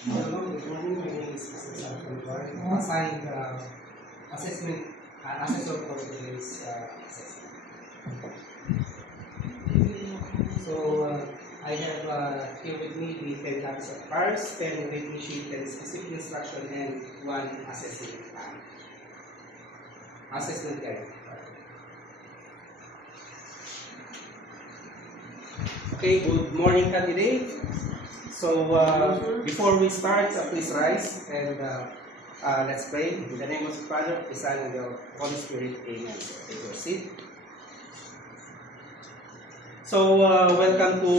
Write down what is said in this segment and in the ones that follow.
Hello, good morning. My name is Mr. Sanford. Assigned assessment assessor for today's assessment. So I have here with me the 10 copies of cards, 10 rating sheet, 10 specific instruction, and 1 assessment guide. Okay, good morning, candidate. So before we start, please rise and let's pray. In the name of the Father, the Son, and the Holy Spirit. Amen. So take your seat. So welcome to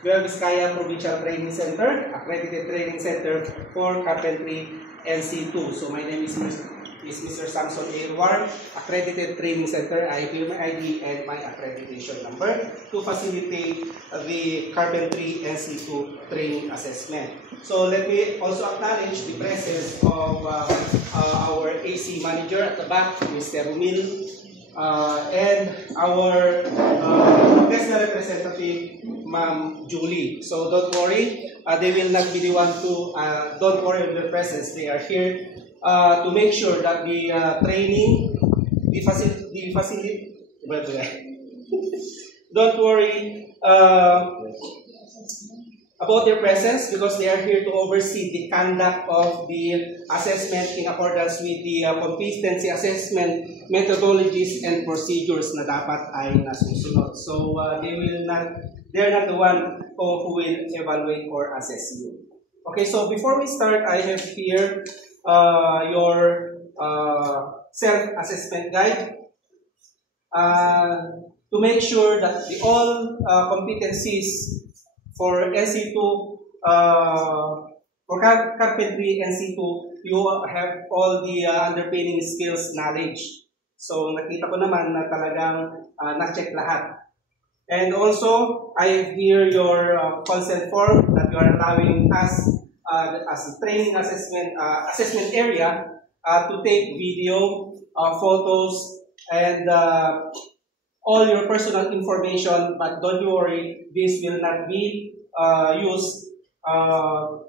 Nueva Vizcaya Provincial Training Center, accredited training center for carpentry NC2. So my name is Mr. Samson Aylward, accredited training center. I have my ID and my accreditation number to facilitate the carpentry NC2 training assessment. So let me also acknowledge the presence of our AC manager at the back, Mr. Rumil, and our personal representative, Ma'am Julie. So don't worry, they will not be the one to, don't worry of their presence. They are here to make sure that the training, don't worry about their presence, because they are here to oversee the conduct of the assessment in accordance with the competency assessment methodologies and procedures na dapat ay nasusunod. So they're not the one who will evaluate or assess you. Okay, so before we start, I have here your self-assessment guide to make sure that all competencies for NC2, for carpentry NC2, you have all the underpinning skills knowledge. So nakita ko naman na talagang na-check lahat. And also, I have here your consent form that you are allowing us as a training assessment area to take video, photos, and all your personal information. But don't worry, this will not be used.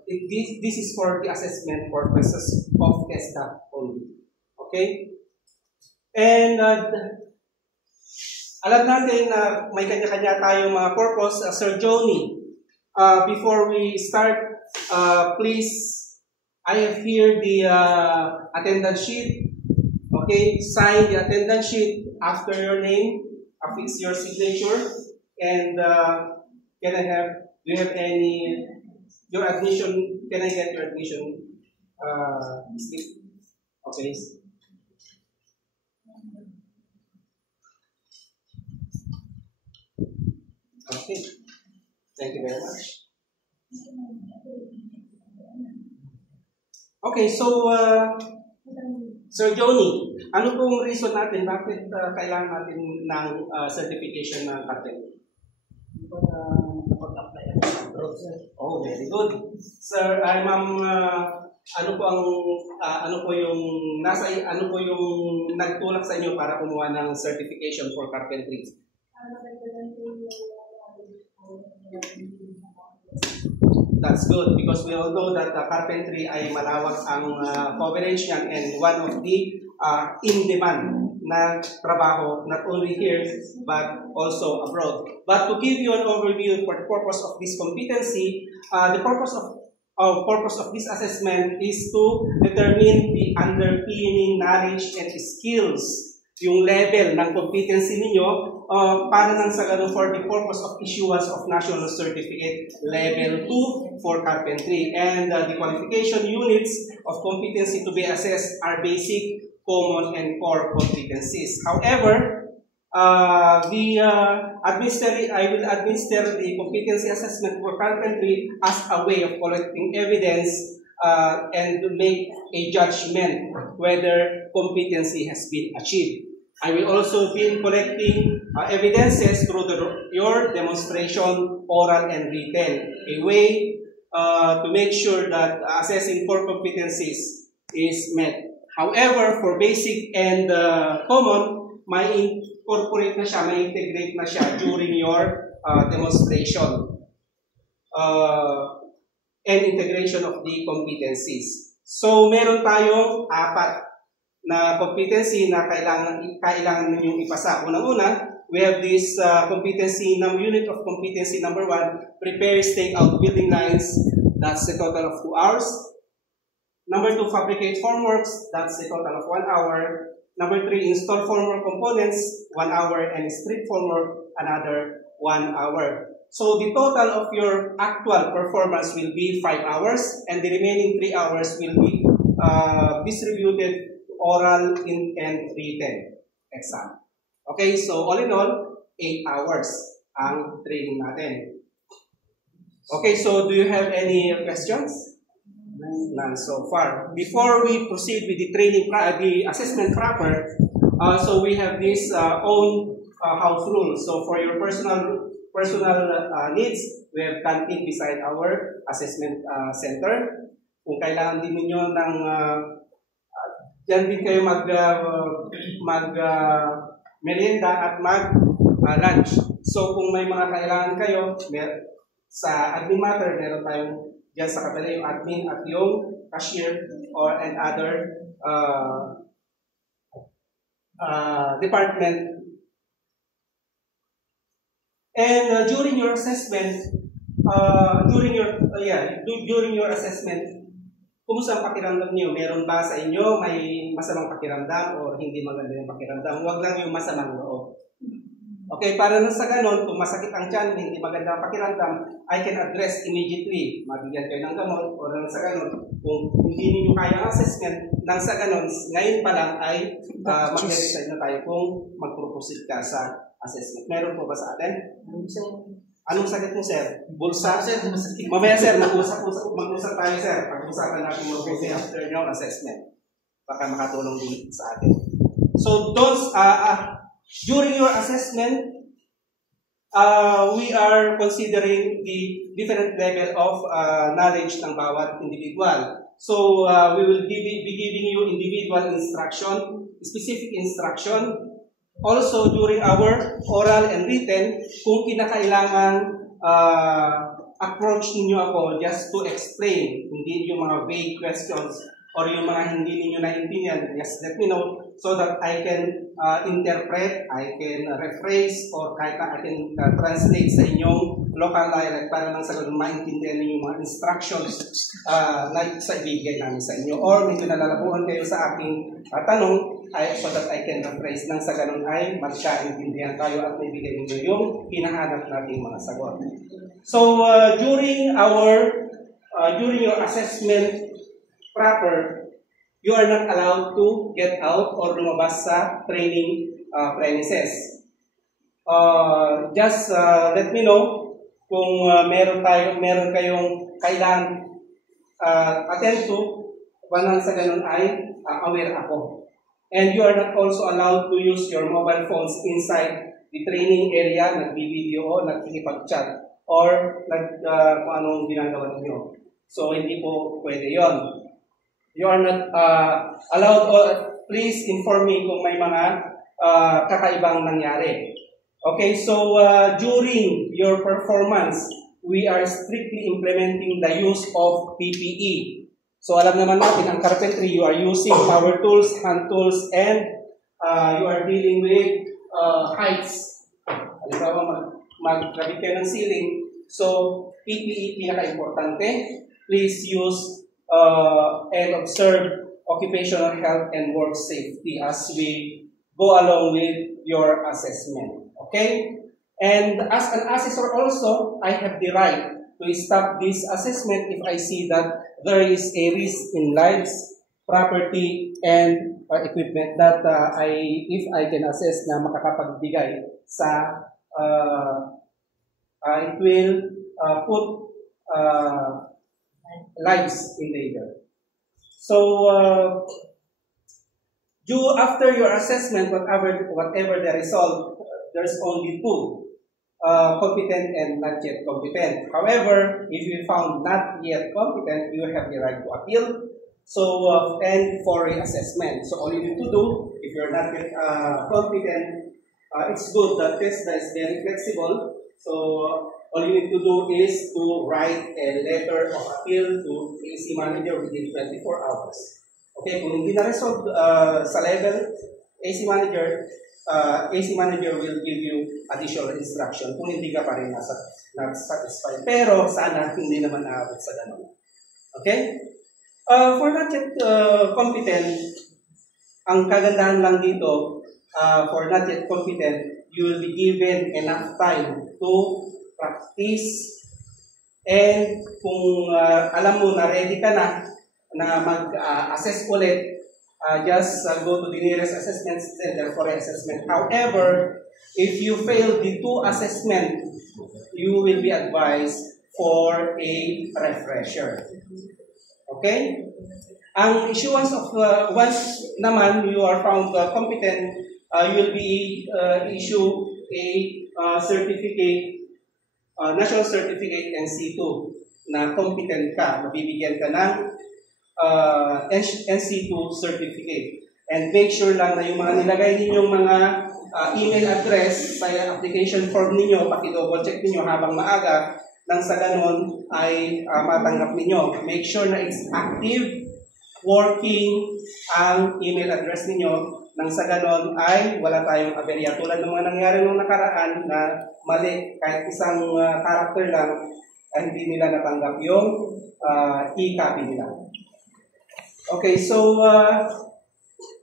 This is for the assessment purposes of TESDA only. Okay? And alam natin na may kanya-kanya tayong mga purpose. Sir Joni, before we start, please, I have here the attendance sheet. Okay, sign the attendance sheet after your name, affix your signature, and do you have any, your admission, can I get your admission slip? Okay. Okay, thank you very much. Okay, so Sir Joni, ano pong reason natin bakit kailangan natin ng certification ng carpentry? Oh, very good. Sir, ma'am, ano po yung nagtulak sa inyo para kumuha ng certification for carpentry? That's good, because we all know that carpentry ay malawak ang coverage niyan, and one of the in-demand na trabaho, not only here but also abroad. But to give you an overview for the purpose of this competency, the purpose of this assessment is to determine the underpinning knowledge and skills, yung level ng competency ninyo, para nang sa ganun for the purpose of issuance of National Certificate Level 2 for carpentry. And the qualification units of competency to be assessed are basic, common, and core competencies. However, I will administer the competency assessment for carpentry as a way of collecting evidence and make a judgment whether competency has been achieved. I will also be collecting evidences through your demonstration, oral and written, a way to make sure that assessing core competencies is met. However, for basic and common, may incorporate na siya, may integrate na siya during your demonstration. and integration of the competencies. So, meron tayong 4 na competency na kailangan ninyong ipasa. Unang-una, we have this unit of competency number 1, prepare, stake out building lines. That's a total of 2 hours. Number 2, fabricate formworks. That's a total of 1 hour. Number 3, install formwork components, 1 hour, and strip formwork, another 1 hour. So the total of your actual performance will be 5 hours, and the remaining 3 hours will be distributed oral and written exam. Okay, so all in all, 8 hours ang training natin. Okay, so do you have any questions? None so far. Before we proceed with the training, the assessment proper, so we have this own house rules. So for your personal needs, we have canteen beside our assessment center. Kung kailangan din ninyo ng dyan din kayo merienda at lunch. So kung may mga kailangan kayo, sa admin matter, meron tayong dyan sa kabila yung admin at yung cashier and other department. And during your assessment, during your assessment, kumusta ang pakiramdam niyo? Meron ba sa inyo may masamang pakiramdam o hindi maganda yung pakiramdam? Huwag lang yung masamang loob. Okay, para na sa ganon, kung masakit ang tiyan, hindi maganda ang pakiramdam, I can address immediately. Mabigyan kayo ng gamot o nang sa ganon. Kung hindi niyo kaya ang assessment, nang sa ganon, ngayon pa lang ay mag-decide na tayo kung mag-proceed ka sa assessment. Meron po ba sa atin? Anong sakit mo, sir? Bulsa? Mamaya, sir, mag-usap tayo, sir. Pag-usapan natin mag-usap after yung assessment. Baka makatulong din sa atin. So, those, during your assessment, we are considering the different level of knowledge ng bawat individual. So, we will be giving you individual instruction, specific instruction. Also, during our oral and written, kung kinakailangan approach ninyo ako just to explain, hindi yung mga vague questions or yung mga hindi ninyo naintindihan, just let me know so that I can interpret, I can rephrase, or kahit I can translate sa inyong local dialect para lang sa ganun maintindihan ninyo yung mga instructions na sa ibigay namin sa inyo. Or medyo nalalabuhan kayo sa aking tanong, so that I can rephrase nang sa ganun ay magsiya-intindihan tayo at maibigay ninyo yung hinahanap nating mga sagot. So, during your assessment proper, you are not allowed to get out or lumabas sa training premises. Just let me know kung meron kayong kailangan attend to, nang sa ganun ay aware ako. And you are not also allowed to use your mobile phones inside the training area, nag-video o nag-chat or kung anong ginagawa ninyo. So, hindi po pwede yon. You are not allowed, or please inform me kung may mga kakaibang nangyari. Okay, so during your performance, we are strictly implementing the use of PPE. So alam naman natin, ang carpentry, you are using power tools, hand tools, and you are dealing with heights. Halimbawa, mag-grabit kayo ng ceiling. So, PPE, pinaka-importante. Please use and observe occupational health and work safety as we go along with your assessment. Okay? And as an assessor also, I have the right to stop this assessment if I see that there is a risk in lives, property, and equipment that if I can assess na makakapagbigay sa it will put lives in danger. So, after your assessment, whatever the result, there's only 2. Competent and not yet competent. However, if you found not yet competent, you have the right to appeal. So, and for reassessment. So, all you need to do, if you're not yet competent, it's good that TESDA is very flexible. So, all you need to do is to write a letter of appeal to AC manager within 24 hours. Okay, kung hindi na-resolve sa level AC manager will give you additional instruction kung hindi ka pa rin satisfied. Pero sana hindi naman aabot sa ganun. Okay? For not yet competent, ang kagandahan lang dito, for not yet competent, you will be given enough time to practice, and kung alam mo na ready ka na mag-assess ulit, just go to the nearest assessment center for assessment. However, if you fail the 2 assessment, you will be advised for a refresher. Okay? Ang issuance of, once naman you are found competent, you will be issue a certificate, national certificate NC2 na competent ka. Mabibigyan ka ng NC2 certificate. And make sure lang na yung mga nilagay ninyong mga email address sa application form ninyo, paki-double check ninyo habang maaga, nang sa ganon ay matanggap ninyo. Make sure na it's active, working ang email address ninyo, nang sa ganon ay wala tayong aberya. Tulad ng mga nangyari nung nakaraan na mali, kahit isang character lang, ay hindi nila natanggap yung e-copy nila. Okay, so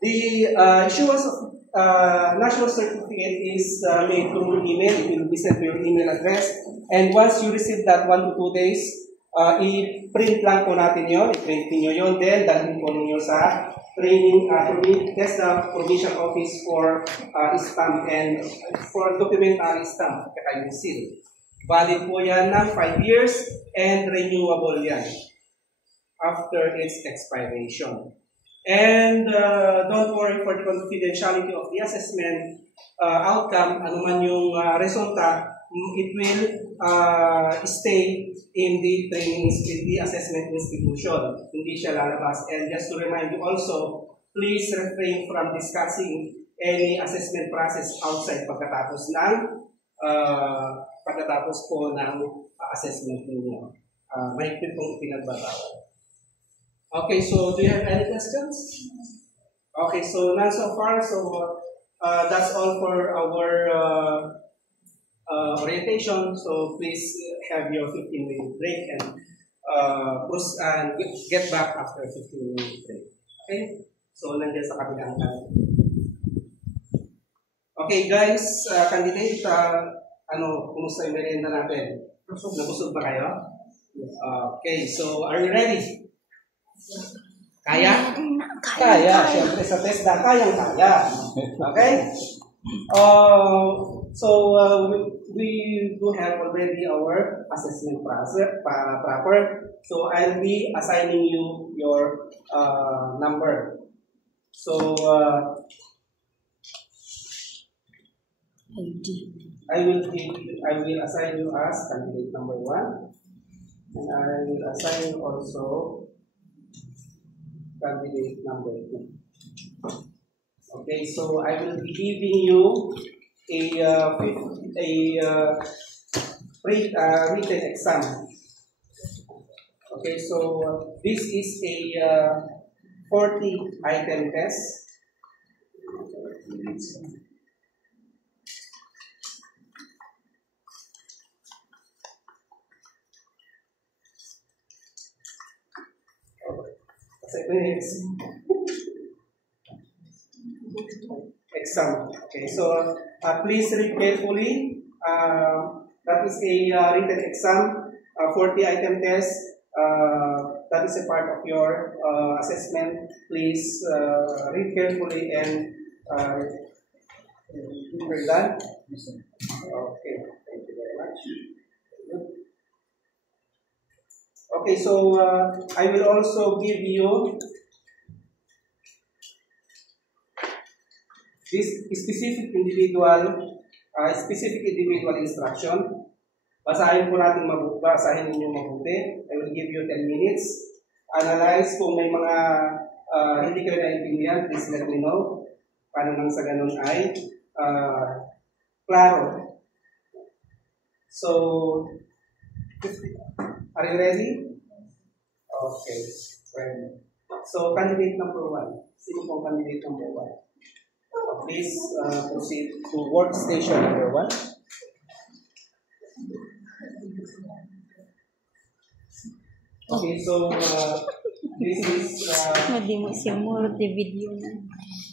the issuance of national certificate is made through email. It will be sent to your email address. And once you receive that 1 to 2 days, i-print lang po natin yun. I-print niyo yun. Then, dalhin po ninyo sa training, that's the provincial office for stamp and for documentary stamp, kaya yung seal. Valid po yan ng 5 years and renewable yan after its expiration. And don't worry for the confidentiality of the assessment outcome, anuman yung resulta, it will stay in the assessment institution. Hindi siya lalabas. And just to remind you also, please refrain from discussing any assessment process outside pagkatapos po ng assessment ninyo. Mahigpit pong pinagbabawal. Okay, so do you have any questions? Okay, so none so far. So that's all for our orientation. So please have your 15-minute break and get back after 15-minute break. Okay? So nandiyan sa kabilang tayo. Okay guys, candidate, kumusta yung merienda natin? Nabusog ba kayo? Okay, so are you ready? Kaya? Kaya. Siyempre sa TESDA, kayang-kaya. Okay? We do have already our assessment process proper. So I'll be assigning you your number. So I will assign you as candidate number 1, and I will assign you also candidate number 2. Okay, so I will be giving you a written exam. Okay, so this is a 40-item test. Exam. Okay, so please read carefully. That is a written exam, 40-item test. That is a part of your assessment. Please read carefully and we're done. Okay, thank you very much. Okay, so I will also give you this specific individual instruction. Basahin po natin basahin ninyo mabuti. I will give you 10 minutes. Analyze kung may mga hindi kayo naintindihan, please let me know. Paano nang sa ganun ay klaro. So, are you ready? Okay. Ready. So, candidate number 1. Sino pong candidate number 1? Please proceed to workstation number 1. Okay, so this is Madi mo siya mo, the video na.